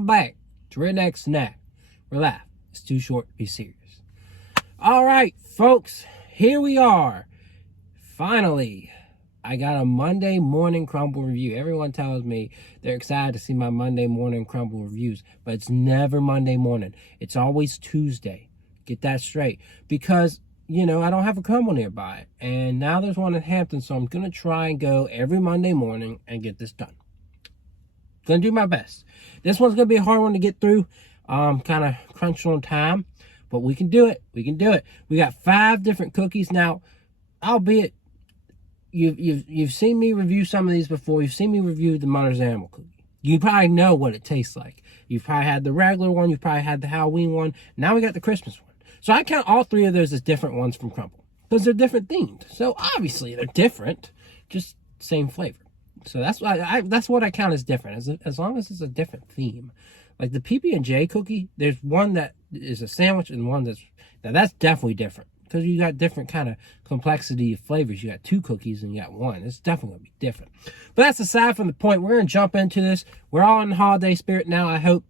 welcome back to Redneck Snack. Relax, it's too short to be serious. All right, folks, here we are. Finally, I got a Monday morning Crumbl review. Everyone tells me they're excited to see my Monday morning Crumbl reviews, but it's never Monday morning. It's always Tuesday. Get that straight. Because, you know, I don't have a Crumbl nearby, and now there's one in Hampton, so I'm going to try and go every Monday morning and get this done. Gonna do my best. This one's gonna be a hard one to get through. Kind of crunched on time, but we can do it. We can do it. We got 5 different cookies now. Albeit, you've seen me review some of these before. You've seen me review the Mother's Animal Cookie. You probably know what it tastes like. You've probably had the regular one. You've probably had the Halloween one. Now we got the Christmas one. So I count all 3 of those as different ones from Crumbl because they're different themed. So obviously they're different, just same flavor. So that's what I count as different, as long as it's a different theme. Like the PB&J cookie, there's one that is a sandwich and one that's definitely different because you got different kind of complexity of flavors. You got 2 cookies and you got 1. It's definitely gonna be different. But that's aside from the point. We're gonna jump into this. We're all in the holiday spirit now, I hope.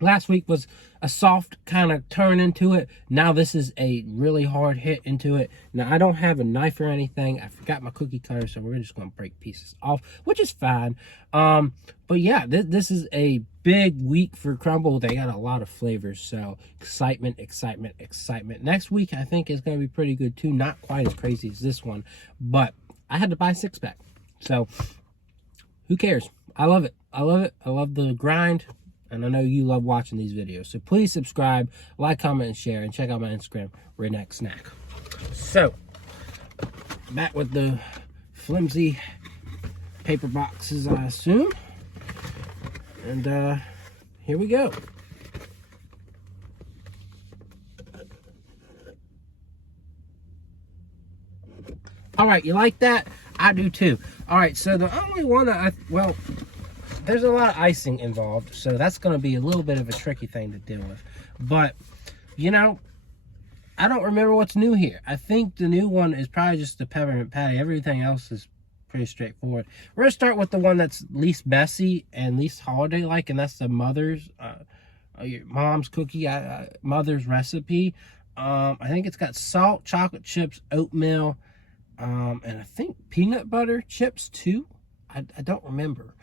Last week was a soft kind of turn into it. Now this is a really hard hit into it. Now I don't have a knife or anything. I forgot my cookie cutter, so we're just going to break pieces off, which is fine. But yeah, this is a big week for Crumbl. They got a lot of flavors, so excitement, excitement, excitement. Next week I think is going to be pretty good too. Not quite as crazy as this one, but I had to buy a 6-pack, so who cares? I love it. I love it. I love the grind. And I know you love watching these videos. So please subscribe, like, comment, and share. And check out my Instagram, Redneck Snack. So, back with the flimsy paper boxes, I assume. And here we go. All right, you like that? I do too. All right, so the only one that there's a lot of icing involved, so that's going to be a little bit of a tricky thing to deal with. But, you know, I don't remember what's new here. I think the new one is probably just the peppermint patty. Everything else is pretty straightforward. We're going to start with the one that's least messy and least holiday-like, and that's the Mother's, your mom's cookie, Mother's recipe. I think it's got salt, chocolate chips, oatmeal, and I think peanut butter chips, too. I don't remember.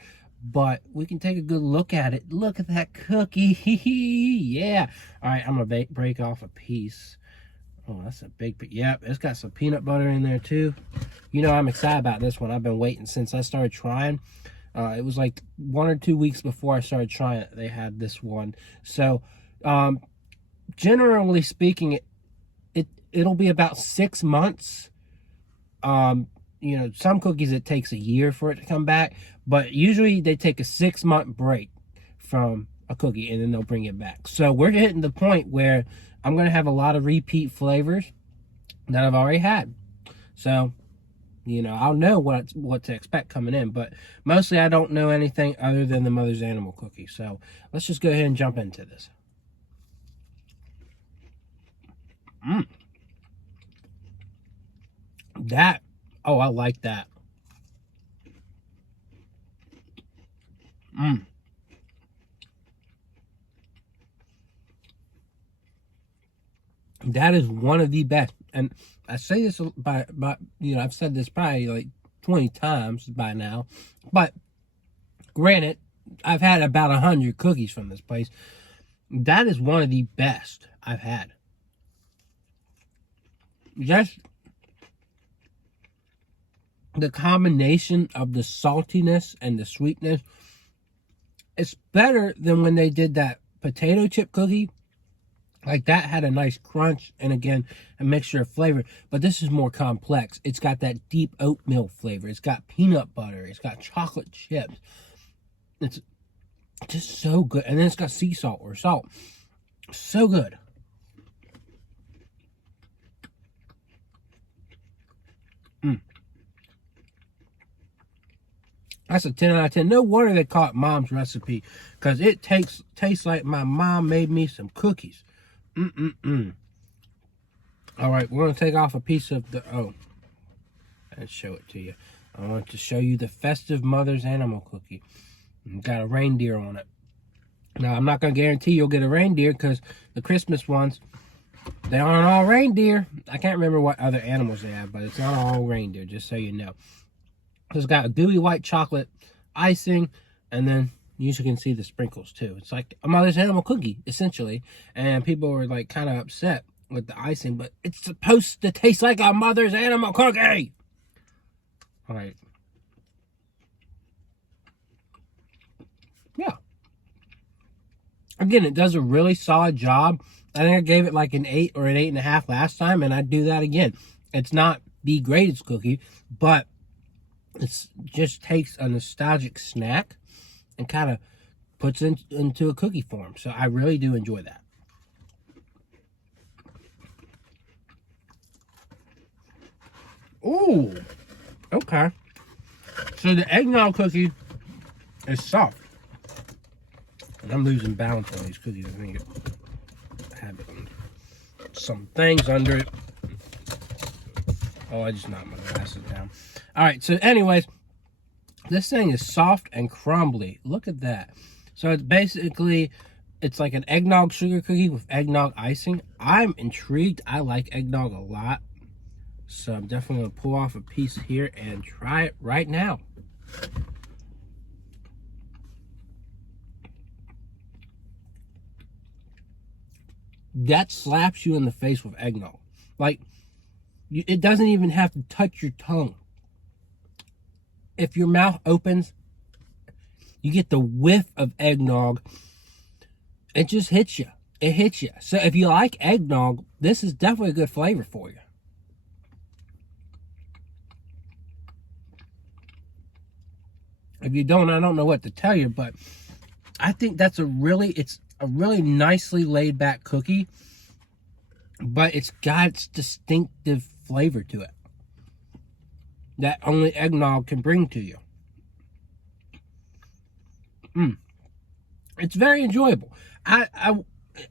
But we can take a good look at it. Look at that cookie. Yeah. All right, I'm going to break off a piece. Oh, that's a big piece. Yep, it's got some peanut butter in there, too. You know, I'm excited about this one. I've been waiting since I started trying. It was like 1 or 2 weeks before I started trying it, they had this one. So, generally speaking, it'll be about 6 months. You know, some cookies it takes a year for it to come back, but usually they take a 6-month break from a cookie and then they'll bring it back. So we're hitting the point where I'm going to have a lot of repeat flavors that I've already had. So, you know, I'll know what to expect coming in, but mostly I don't know anything other than the Mother's Animal Cookie. So let's just go ahead and jump into this. Oh, I like that. That is one of the best. And I say this by you know, I've said this probably like 20 times by now. But granted, I've had about 100 cookies from this place. That is one of the best I've had. Just the combination of the saltiness and the sweetness, it's better than when they did that potato chip cookie. Like that had a nice crunch and again a mixture of flavor, but this is more complex. It's got that deep oatmeal flavor. It's got peanut butter. It's got chocolate chips. It's just so good. And then it's got sea salt or salt. So good. That's a 10 out of 10. No wonder they call it Mom's Recipe, because it tastes like my mom made me some cookies. All right, we're going to take off a piece of the, and show it to you. I want to show you the festive Mother's Animal Cookie. It's got a reindeer on it. Now, I'm not going to guarantee you'll get a reindeer because the Christmas ones, they aren't all reindeer. I can't remember what other animals they have, but it's not all reindeer, just so you know. So it's got a gooey white chocolate icing, and then you can see the sprinkles too. It's like a Mother's Animal cookie, essentially. And people were like kind of upset with the icing, but it's supposed to taste like a Mother's Animal cookie. All right. Yeah. Again, it does a really solid job. I think I gave it like an 8 or an 8.5 last time, and I'd do that again. It's not the greatest cookie, but it just takes a nostalgic snack and kind of puts it into a cookie form. So I really do enjoy that. Ooh, okay. So the eggnog cookie is soft. And I'm losing balance on these cookies. I think I have some things under it. Oh, I just knocked my glasses down. All right, so anyways, this thing is soft and crumbly. Look at that. So it's basically, it's like an eggnog sugar cookie with eggnog icing. I'm intrigued. I like eggnog a lot. So I'm definitely going to pull off a piece here and try it right now. That slaps you in the face with eggnog. Like, it doesn't even have to touch your tongue. If your mouth opens, you get the whiff of eggnog. It just hits you. It hits you. So if you like eggnog, this is definitely a good flavor for you. If you don't, I don't know what to tell you, but I think that's it's a really nicely laid back cookie, but it's got its distinctive flavor to it that only eggnog can bring to you. It's very enjoyable. I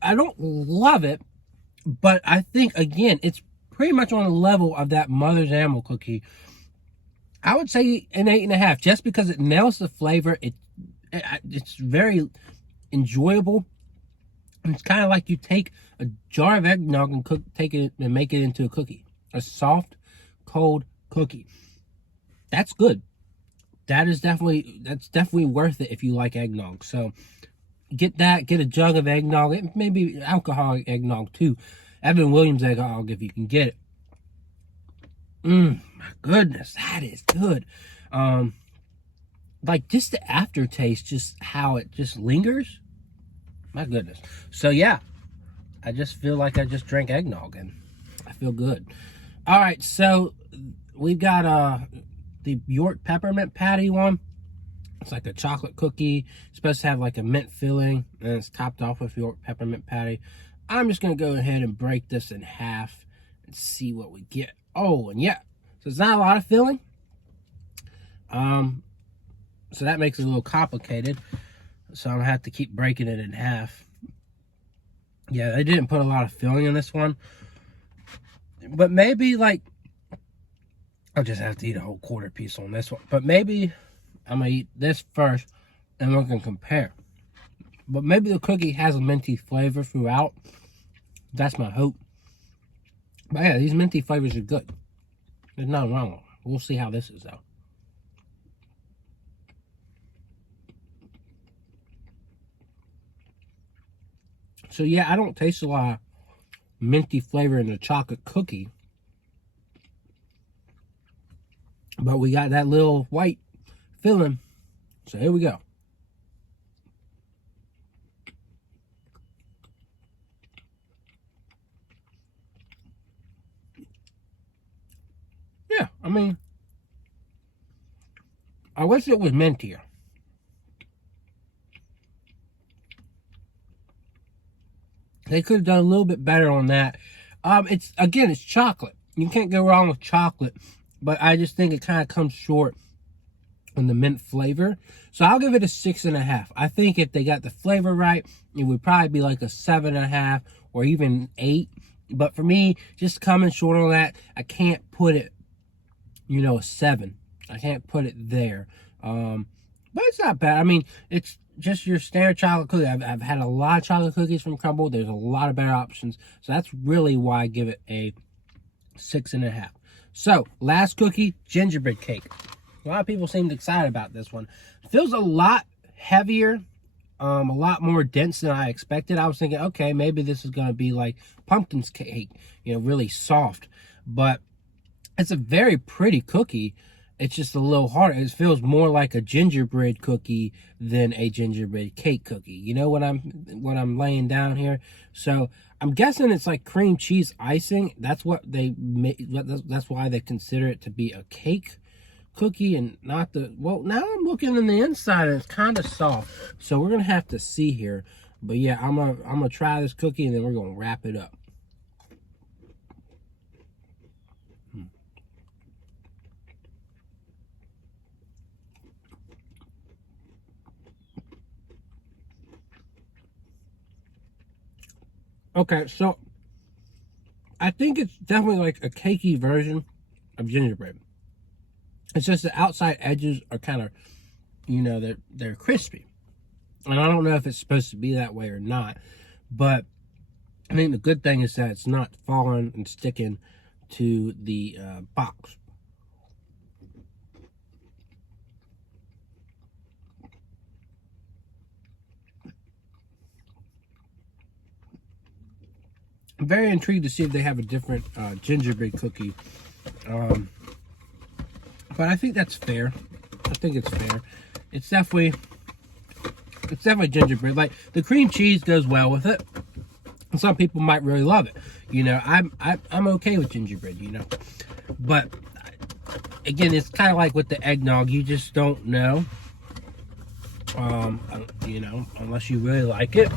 don't love it, but I think, again, it's pretty much on the level of that Mother's Animal cookie. I would say an 8.5, just because it nails the flavor. It's very enjoyable. It's kind of like you take a jar of eggnog and take it and make it into a cookie, a soft, cold cookie. That's good. That's definitely worth it if you like eggnog. So get that. Get a jug of eggnog. Maybe alcoholic eggnog too. Evan Williams eggnog if you can get it. My goodness, that is good. Like just the aftertaste, just how it just lingers. My goodness. So yeah, I just feel like I just drank eggnog and I feel good. All right, so we've got the York Peppermint Patty one. It's like a chocolate cookie. It's supposed to have like a mint filling, and it's topped off with York Peppermint Patty. I'm just gonna go ahead and break this in half and see what we get. Oh, and yeah, so it's not a lot of filling. So that makes it a little complicated. So I'm gonna have to keep breaking it in half. Yeah, they didn't put a lot of filling in this one. But maybe like, I'll just have to eat a whole quarter piece on this one. But maybe I'm gonna eat this first and we're gonna compare. But maybe the cookie has a minty flavor throughout. That's my hope. But yeah, these minty flavors are good. There's nothing wrong with them. We'll see how this is though. So yeah, I don't taste a lot of minty flavor in the chocolate cookie. But we got that little white filling. So here we go. Yeah, I mean, I wish it was mintier. They could have done a little bit better on that. It's chocolate. You can't go wrong with chocolate, but I just think it kind of comes short on the mint flavor. So I'll give it a 6.5. I think if they got the flavor right, it would probably be like a 7.5 or even 8. But for me, just coming short on that, I can't put it, a 7. I can't put it there. But it's not bad. I mean, it's just your standard chocolate cookie. I've had a lot of chocolate cookies from Crumbl. There's a lot of better options. So that's really why I give it a 6.5. So, last cookie, gingerbread cake. A lot of people seemed excited about this one. It feels a lot heavier, a lot more dense than I expected. I was thinking, okay, maybe this is going to be like pumpkin cake, you know, really soft. But it's a very pretty cookie. It's just a little harder. It feels more like a gingerbread cookie than a gingerbread cake cookie. You know what I'm laying down here? So I'm guessing it's like cream cheese icing. That's what they make. That's why they consider it to be a cake cookie and not the. Well, now I'm looking on the inside and it's kind of soft. So we're gonna have to see here. But yeah, I'm gonna try this cookie and then we're gonna wrap it up. Okay, so I think it's definitely like a cakey version of gingerbread. It's just the outside edges are kind of, you know, they're crispy. And I don't know if it's supposed to be that way or not. But I think the good thing is that it's not falling and sticking to the box. I'm very intrigued to see if they have a different gingerbread cookie. But I think that's fair. I think it's fair. It's definitely gingerbread. Like the cream cheese goes well with it. And some people might really love it. You know, I'm okay with gingerbread, you know. But again, it's kind of like with the eggnog, you just don't know. You know, unless you really like it.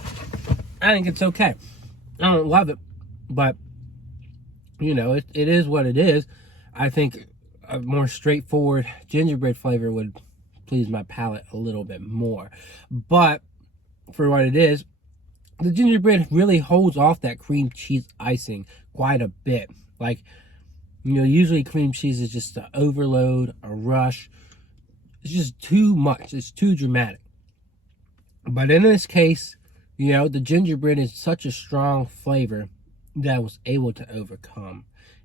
I think it's okay. I don't love it, but you know, it is what it is. I think a more straightforward gingerbread flavor would please my palate a little bit more. But for what it is, the gingerbread really holds off that cream cheese icing quite a bit. Like, you know, usually cream cheese is just an overload, a rush. It's just too much. It's too dramatic. But in this case, you know, the gingerbread is such a strong flavor that I was able to overcome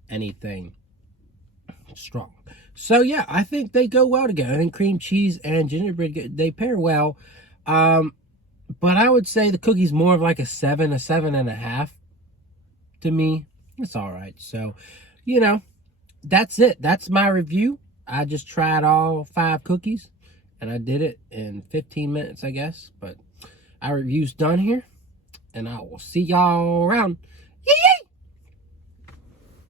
anything strong. So yeah, I think they go well together. I think cream cheese and gingerbread, they pair well. But I would say the cookie's more of like a 7.5 to me. It's all right. So, you know, that's it. That's my review. I just tried all 5 cookies and I did it in 15 minutes, I guess. But our review's done here and I will see y'all around. Yay!